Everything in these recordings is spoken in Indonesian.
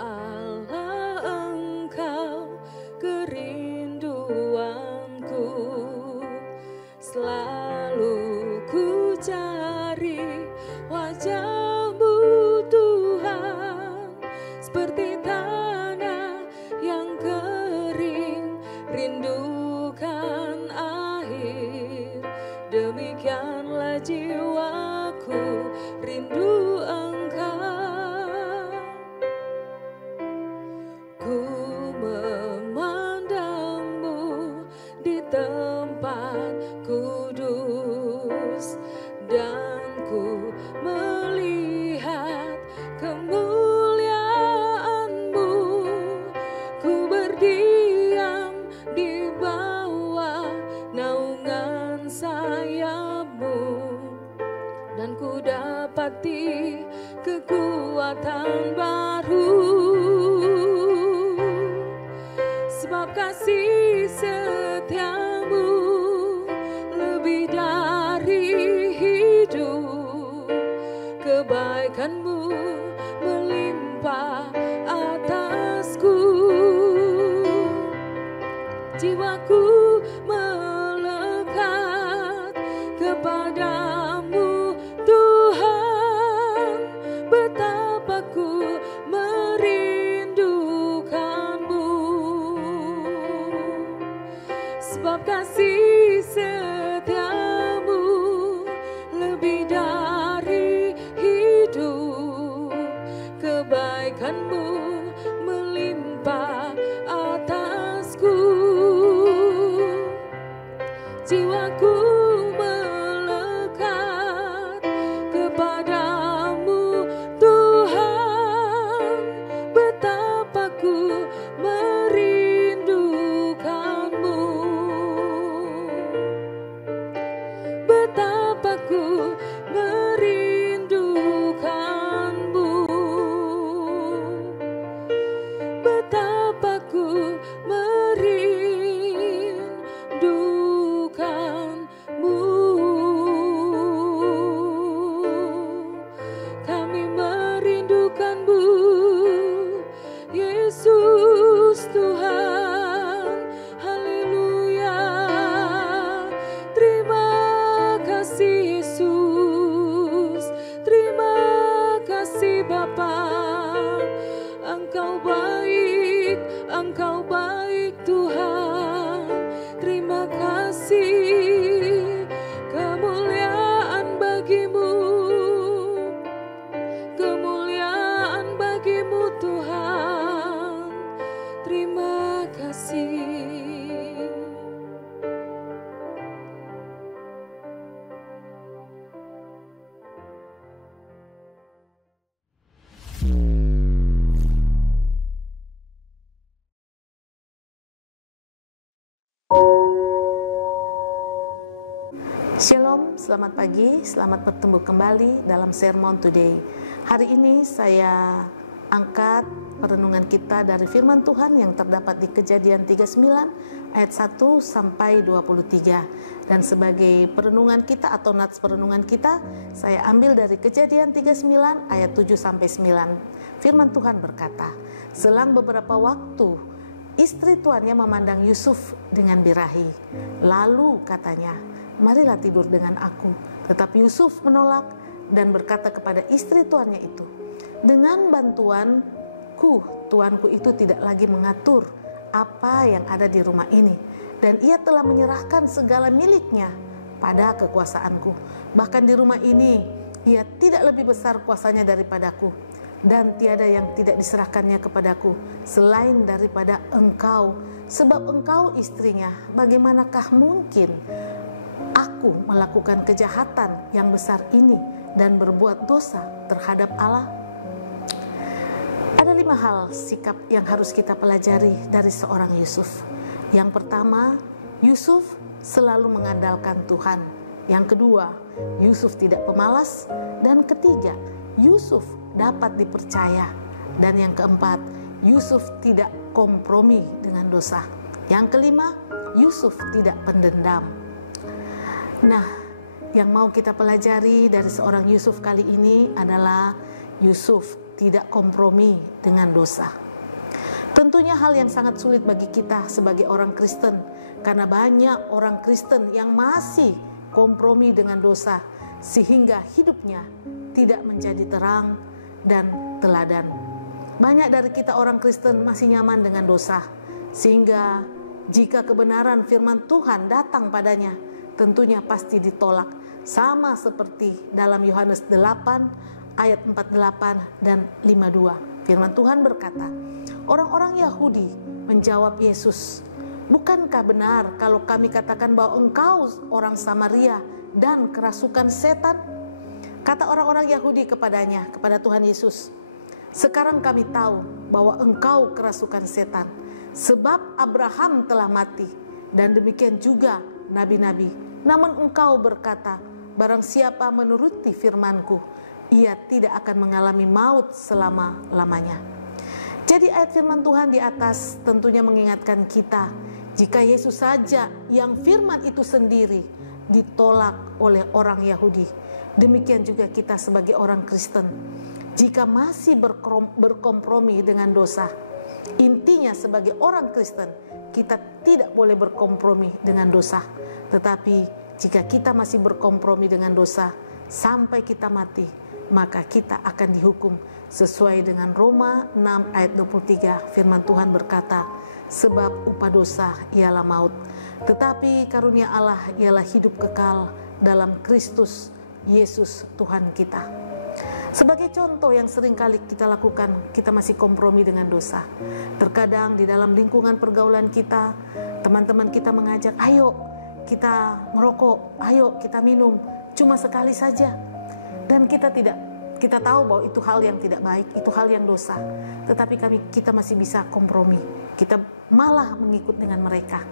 Allah, Engkau kerinduanku. Selalu ku cari wajah-Mu Tuhan, seperti tanah yang kering rindukan air. Demikianlah jiwaku rindu Engkau. Ku memandang-Mu di tempat kudus, dan ku melihat kemuliaan-Mu. Ku berdiam di bawah naungan sayap-Mu, dan ku dapati kekuatan baru. Sebab kasih setia-Mu lebih dari hidup, kebaikan-Mu melimpah atasku. Jiwaku melekat kepada-Mu Tuhan, betapa ku merindukan-Mu. Sebab kasih setia-Mu lebih dari hidup, kebaikan-Mu melimpah atasku. Jiwaku melekat kepada-Mu Tuhan, betapa ku merindukan-Mu. Betapa ku merindukan-Mu. Betapa ku merindukan-Mu. Kami merindukan-Mu, Yesus Tuhan. Haleluya. Terima kasih Yesus. Terima kasih Bapa. Engkau baik, Engkau baik Tuhan. Terima kasih. Kemuliaan bagi-Mu, kemuliaan bagi-Mu Tuhan. Terima kasih. Shalom, selamat pagi, selamat bertemu kembali dalam Sermon Today. Hari ini saya angkat perenungan kita dari firman Tuhan yang terdapat di Kejadian 39 ayat 1 sampai 23. Dan sebagai perenungan kita atau nats perenungan kita, saya ambil dari Kejadian 39 ayat 7 sampai 9. Firman Tuhan berkata, selang beberapa waktu istri tuannya memandang Yusuf dengan birahi. Lalu katanya, marilah tidur dengan aku. Tetapi Yusuf menolak dan berkata kepada istri tuannya itu, dengan bantuanku, tuanku itu tidak lagi mengatur apa yang ada di rumah ini, dan ia telah menyerahkan segala miliknya pada kekuasaanku. Bahkan di rumah ini ia tidak lebih besar kuasanya daripadaku, dan tiada yang tidak diserahkannya kepadaku selain daripada engkau, sebab engkau istrinya. Bagaimanakah mungkin aku melakukan kejahatan yang besar ini dan berbuat dosa terhadap Allah? Ada 5 hal sikap yang harus kita pelajari dari seorang Yusuf. Yang pertama, Yusuf selalu mengandalkan Tuhan. Yang kedua, Yusuf tidak pemalas. Dan ketiga, Yusuf dapat dipercaya. Dan yang keempat, Yusuf tidak kompromi dengan dosa. Yang kelima, Yusuf tidak pendendam. Nah, yang mau kita pelajari dari seorang Yusuf kali ini adalah Yusuf tidak kompromi dengan dosa. Tentunya hal yang sangat sulit bagi kita sebagai orang Kristen, karena banyak orang Kristen yang masih kompromi dengan dosa, sehingga hidupnya tidak menjadi terang dan teladan. Banyak dari kita orang Kristen masih nyaman dengan dosa, sehingga jika kebenaran firman Tuhan datang padanya, tentunya pasti ditolak. Sama seperti dalam Yohanes 8 ayat 48 dan 52. Firman Tuhan berkata, orang-orang Yahudi menjawab Yesus, "Bukankah benar kalau kami katakan bahwa engkau orang Samaria dan kerasukan setan?" Kata orang-orang Yahudi kepadanya, kepada Tuhan Yesus, "Sekarang kami tahu bahwa engkau kerasukan setan, sebab Abraham telah mati, dan demikian juga nabi-nabi. Namun engkau berkata, barang siapa menuruti firman-Ku, ia tidak akan mengalami maut selama-lamanya." Jadi ayat firman Tuhan di atas tentunya mengingatkan kita, jika Yesus saja yang firman itu sendiri ditolak oleh orang Yahudi, demikian juga kita sebagai orang Kristen, jika masih berkompromi dengan dosa. Intinya sebagai orang Kristen, kita tidak boleh berkompromi dengan dosa. Tetapi jika kita masih berkompromi dengan dosa sampai kita mati, maka kita akan dihukum sesuai dengan Roma 6 ayat 23. Firman Tuhan berkata, sebab upah dosa ialah maut, tetapi karunia Allah ialah hidup kekal dalam Kristus Yesus Tuhan kita. Sebagai contoh yang sering kali kita lakukan, kita masih kompromi dengan dosa. Terkadang di dalam lingkungan pergaulan kita, teman-teman kita mengajak, ayo kita merokok, ayo kita minum, cuma sekali saja. Dan kita tahu bahwa itu hal yang tidak baik, itu hal yang dosa. Tetapi kita masih bisa kompromi. Kita malah mengikut dengan mereka.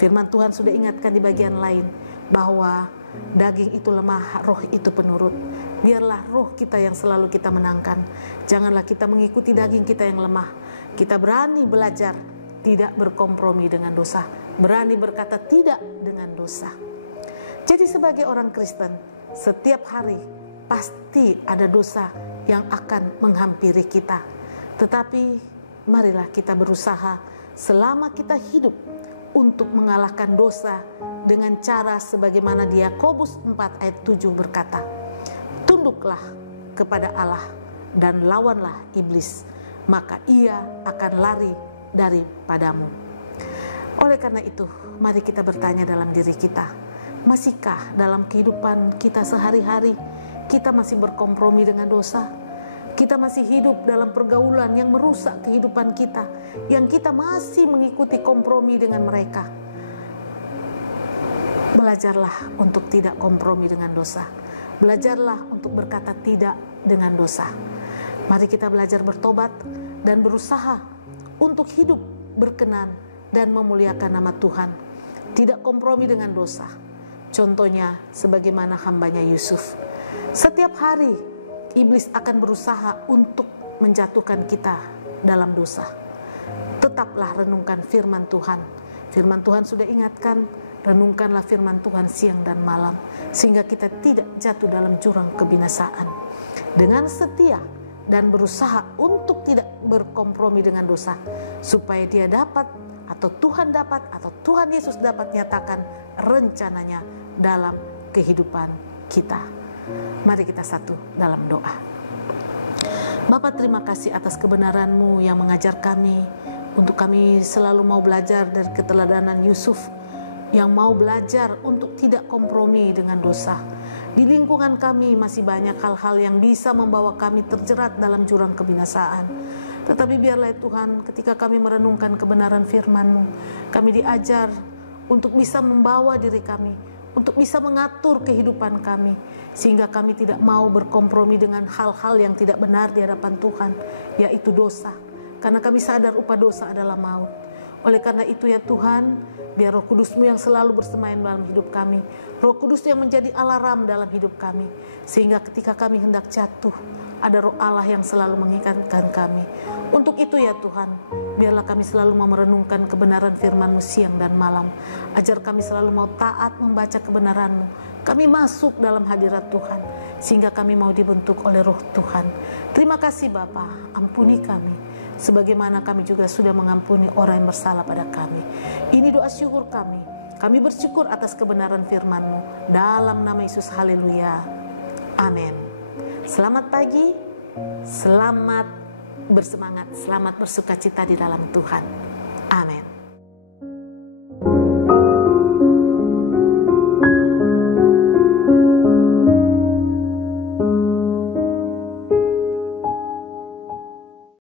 Firman Tuhan sudah ingatkan di bagian lain bahwa daging itu lemah, roh itu penurut. Biarlah roh kita yang selalu kita menangkan. Janganlah kita mengikuti daging kita yang lemah. Kita berani belajar tidak berkompromi dengan dosa, berani berkata tidak dengan dosa. Jadi sebagai orang Kristen, setiap hari pasti ada dosa yang akan menghampiri kita. Tetapi marilah kita berusaha selama kita hidup untuk mengalahkan dosa dengan cara sebagaimana di Yakobus 4 ayat 7 berkata, tunduklah kepada Allah dan lawanlah iblis, maka ia akan lari daripadamu. Oleh karena itu, mari kita bertanya dalam diri kita, masihkah dalam kehidupan kita sehari-hari kita masih berkompromi dengan dosa? Kita masih hidup dalam pergaulan yang merusak kehidupan kita, yang kita masih mengikuti kompromi dengan mereka. Belajarlah untuk tidak kompromi dengan dosa. Belajarlah untuk berkata tidak dengan dosa. Mari kita belajar bertobat dan berusaha untuk hidup berkenan dan memuliakan nama Tuhan. Tidak kompromi dengan dosa. Contohnya sebagaimana hambanya Yusuf. Setiap hari iblis akan berusaha untuk menjatuhkan kita dalam dosa. Tetaplah renungkan firman Tuhan. Firman Tuhan sudah ingatkan, renungkanlah firman Tuhan siang dan malam, sehingga kita tidak jatuh dalam jurang kebinasaan. Dengan setia dan berusaha untuk tidak berkompromi dengan dosa, supaya dia dapat, atau Tuhan dapat, atau Tuhan Yesus dapat nyatakan rencananya dalam kehidupan kita. Mari kita satu dalam doa. Bapa, terima kasih atas kebenaran-Mu yang mengajar kami, untuk kami selalu mau belajar dari keteladanan Yusuf, yang mau belajar untuk tidak kompromi dengan dosa. Di lingkungan kami masih banyak hal-hal yang bisa membawa kami terjerat dalam jurang kebinasaan. Tetapi biarlah Tuhan, ketika kami merenungkan kebenaran firman-Mu, kami diajar untuk bisa membawa diri kami, untuk bisa mengatur kehidupan kami, sehingga kami tidak mau berkompromi dengan hal-hal yang tidak benar di hadapan Tuhan, yaitu dosa. Karena kami sadar upah dosa adalah maut. Oleh karena itu ya Tuhan, biar Roh Kudus-Mu yang selalu bersemayam dalam hidup kami, Roh Kudus yang menjadi alarm dalam hidup kami, sehingga ketika kami hendak jatuh, ada Roh Allah yang selalu mengingatkan kami. Untuk itu ya Tuhan, biarlah kami selalu mau merenungkan kebenaran firman-Mu siang dan malam. Ajar kami selalu mau taat membaca kebenaran-Mu, Kami masuk dalam hadirat Tuhan, sehingga kami mau dibentuk oleh Roh Tuhan. Terima kasih Bapa, ampuni kami, sebagaimana kami juga sudah mengampuni orang yang bersalah pada kami. Ini doa syukur kami. Kami bersyukur atas kebenaran firman-Mu. Dalam nama Yesus, haleluya. Amin. Selamat pagi, selamat bersemangat, selamat bersukacita di dalam Tuhan. Amin.